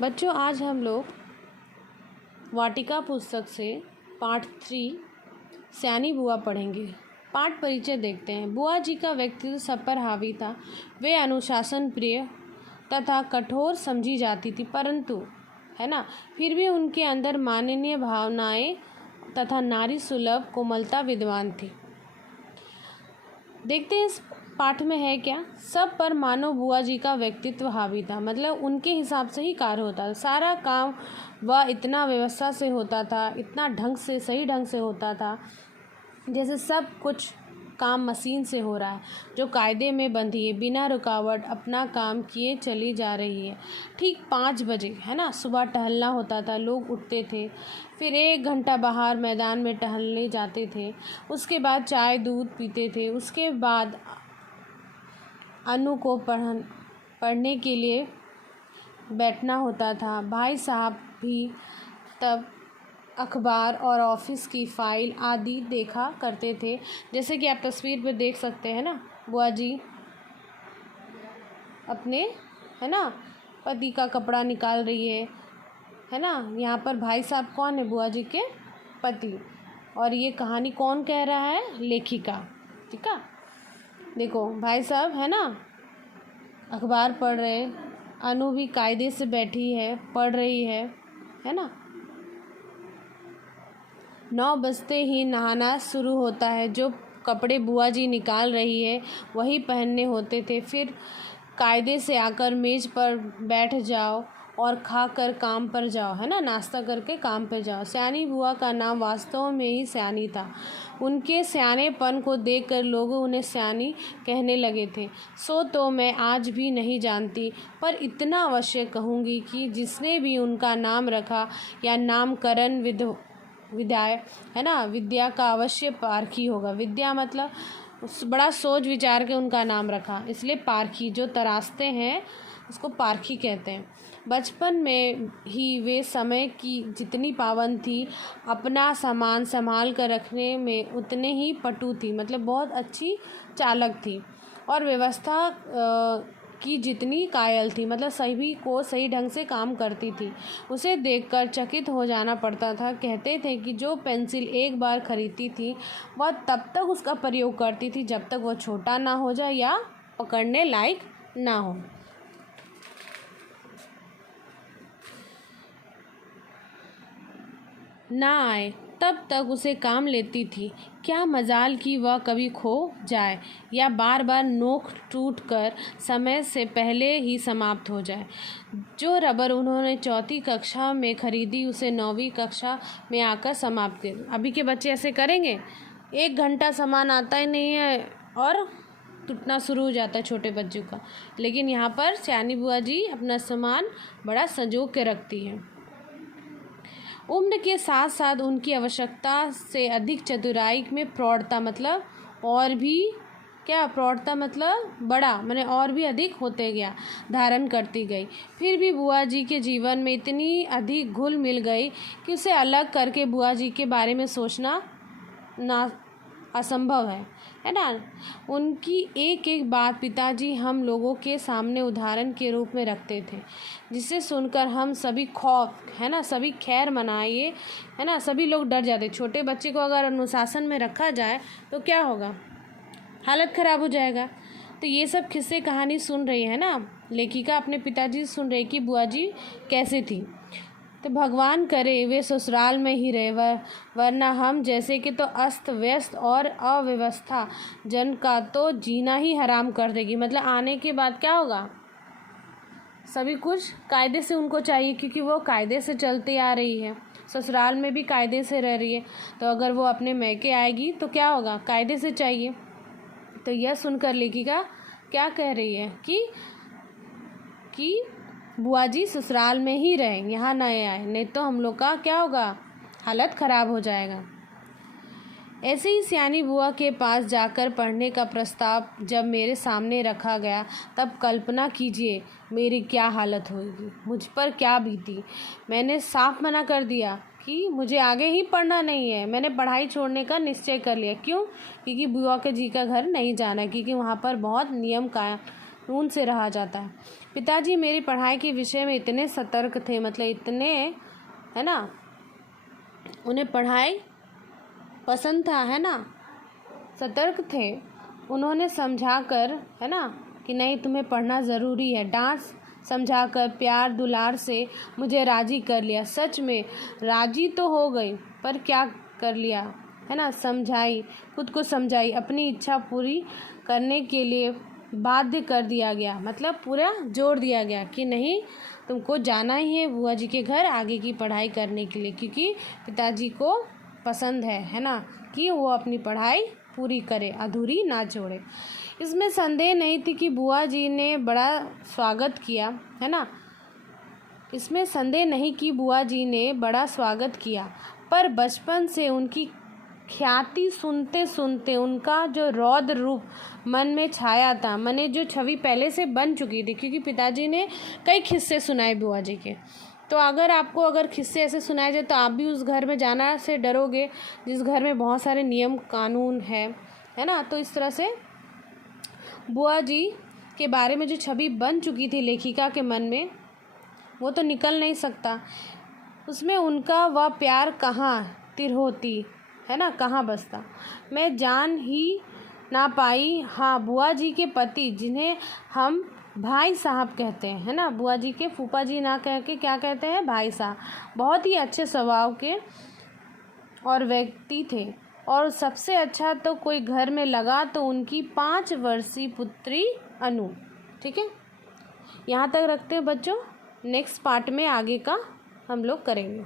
बच्चों, आज हम लोग वाटिका पुस्तक से पाठ 3 सयानी बुआ पढ़ेंगे। पाठ परिचय देखते हैं। बुआ जी का व्यक्तित्व सब पर हावी था। वे अनुशासन प्रिय तथा कठोर समझी जाती थी, परंतु फिर भी उनके अंदर माननीय भावनाएं तथा नारी सुलभ कोमलता विद्यमान थी। देखते हैं इस पाठ में है क्या। सब पर मानो बुआ जी का व्यक्तित्व हावी था, मतलब उनके हिसाब से ही कार्य होता था। सारा काम वह इतना व्यवस्था से होता था, इतना सही ढंग से होता था, जैसे सब कुछ काम मशीन से हो रहा है, जो कायदे में बंधी है, बिना रुकावट अपना काम किए चली जा रही है। ठीक 5 बजे सुबह टहलना होता था। लोग उठते थे, फिर 1 घंटा बाहर मैदान में टहलने जाते थे। उसके बाद चाय दूध पीते थे। उसके बाद अनु को पढ़ने के लिए बैठना होता था। भाई साहब भी तब अखबार और ऑफिस की फाइल आदि देखा करते थे। जैसे कि आप तस्वीर पे देख सकते हैं ना, बुआ जी अपने पति का कपड़ा निकाल रही है यहाँ पर भाई साहब कौन है? बुआ जी के पति। और ये कहानी कौन कह रहा है? लेखिका। ठीक है, देखो भाई साहब अखबार पढ़ रहे, अनु भी कायदे से बैठी है, पढ़ रही है 9 बजते ही नहाना शुरू होता है। जो कपड़े बुआ जी निकाल रही है वही पहनने होते थे। फिर कायदे से आकर मेज़ पर बैठ जाओ और खाकर काम पर जाओ नाश्ता करके काम पर जाओ। सयानी बुआ का नाम वास्तव में ही सयानी था। उनके सयानेपन को देखकर लोग उन्हें सयानी कहने लगे थे। सो तो मैं आज भी नहीं जानती, पर इतना अवश्य कहूँगी कि जिसने भी उनका नाम रखा या नामकरण विद्या का अवश्य पारखी होगा। विद्या मतलब बड़ा सोच विचार के उनका नाम रखा, इसलिए पारखी, जो तराशते हैं उसको पारखी कहते हैं। बचपन में ही वे समय की जितनी पाबंद थी, अपना सामान संभाल कर रखने में उतने ही पटु थी, मतलब बहुत अच्छी चालक थी। और व्यवस्था की जितनी कायल थी, मतलब सभी को सही ढंग से काम करती थी। उसे देखकर चकित हो जाना पड़ता था। कहते थे कि जो पेंसिल एक बार खरीदती थी वह तब तक उसका प्रयोग करती थी जब तक वह छोटा ना हो जाए या पकड़ने लायक ना हो। ना आए तब तक उसे काम लेती थी। क्या मजाल कि वह कभी खो जाए या बार बार नोक टूट कर समय से पहले ही समाप्त हो जाए। जो रबर उन्होंने 4वीं कक्षा में खरीदी उसे 9वीं कक्षा में आकर समाप्त कर। अभी के बच्चे ऐसे करेंगे? 1 घंटा सामान आता ही नहीं है और टूटना शुरू हो जाता है छोटे बच्चों का। लेकिन यहाँ पर सयानी बुआ जी अपना सामान बड़ा संजो के रखती हैं। उम्र के साथ साथ उनकी आवश्यकता से अधिक चतुराई में प्रौढ़ता मतलब और भी प्रौढ़ता मतलब बड़ा और भी अधिक होते गया धारण करती गई। फिर भी बुआ जी के जीवन में इतनी अधिक घुल मिल गई कि उसे अलग करके बुआ जी के बारे में सोचना ना असंभव है उनकी एक एक बात पिताजी हम लोगों के सामने उदाहरण के रूप में रखते थे, जिसे सुनकर हम सभी खौफ सभी खैर मनाइए सभी लोग डर जाते। छोटे बच्चे को अगर अनुशासन में रखा जाए तो क्या होगा? हालत ख़राब हो जाएगा। तो ये सब किस्से कहानी सुन रही है लेखिका अपने पिताजी से सुन रही कि बुआ जी कैसे थी। तो भगवान करे वे ससुराल में ही रहे, वरना हम जैसे कि तो अस्त व्यस्त और अव्यवस्था जन का तो जीना ही हराम कर देगी। मतलब आने के बाद क्या होगा? सभी कुछ कायदे से उनको चाहिए, क्योंकि वो कायदे से चलते आ रही है, ससुराल में भी कायदे से रह रही है। तो अगर वो अपने मैके आएगी तो क्या होगा? कायदे से चाहिए। तो यह सुनकर लेखिका क्या कह रही है कि बुआ जी ससुराल में ही रहें, यहाँ न आए, नहीं तो हम लोग का क्या होगा? हालत ख़राब हो जाएगा। ऐसे ही सयानी बुआ के पास जाकर पढ़ने का प्रस्ताव जब मेरे सामने रखा गया, तब कल्पना कीजिए मेरी क्या हालत होगी, मुझ पर क्या बीती। मैंने साफ मना कर दिया कि मुझे आगे ही पढ़ना नहीं है। मैंने पढ़ाई छोड़ने का निश्चय कर लिया। क्यों? क्योंकि बुआ के जी का घर नहीं जाना, क्योंकि वहाँ पर बहुत नियम ऊन से रहा जाता है। पिताजी मेरी पढ़ाई के विषय में इतने सतर्क थे, मतलब इतने, है ना, उन्हें पढ़ाई पसंद था, है ना, सतर्क थे। उन्होंने समझाकर, है ना, कि नहीं तुम्हें पढ़ना ज़रूरी है, डांट समझाकर प्यार दुलार से मुझे राज़ी कर लिया। सच में राज़ी तो हो गई, पर क्या कर लिया, है ना, समझाई, खुद को समझाई, अपनी इच्छा पूरी करने के लिए बाध्य कर दिया गया, मतलब पूरा जोर दिया गया कि नहीं तुमको जाना ही है बुआ जी के घर आगे की पढ़ाई करने के लिए, क्योंकि पिताजी को पसंद है ना, कि वो अपनी पढ़ाई पूरी करे, अधूरी ना छोड़े। इसमें संदेह नहीं थी कि बुआ जी ने बड़ा स्वागत किया, है ना, इसमें संदेह नहीं कि बुआ जी ने बड़ा स्वागत किया, पर बचपन से उनकी ख्याति सुनते सुनते उनका जो रौद्र रूप मन में छाया था, माने जो छवि पहले से बन चुकी थी, क्योंकि पिताजी ने कई किस्से सुनाए बुआ जी के। तो अगर किस्से ऐसे सुनाए जाए तो आप भी उस घर में जाना से डरोगे जिस घर में बहुत सारे नियम कानून है ना। तो इस तरह से बुआ जी के बारे में जो छवि बन चुकी थी लेखिका के मन में, वो तो निकल नहीं सकता। उसमें उनका वह प्यार कहाँ तिरहोती, है ना, कहाँ बसता, मैं जान ही ना पाई। हाँ, बुआ जी के पति जिन्हें हम भाई साहब कहते हैं, है ना, बुआ जी के फूफा जी ना कह के क्या कहते हैं, भाई साहब, बहुत ही अच्छे स्वभाव के और व्यक्ति थे। और सबसे अच्छा तो कोई घर में लगा तो उनकी 5 वर्षीय पुत्री अनु। ठीक है, यहाँ तक रखते हैं बच्चों, नेक्स्ट पार्ट में आगे का हम लोग करेंगे।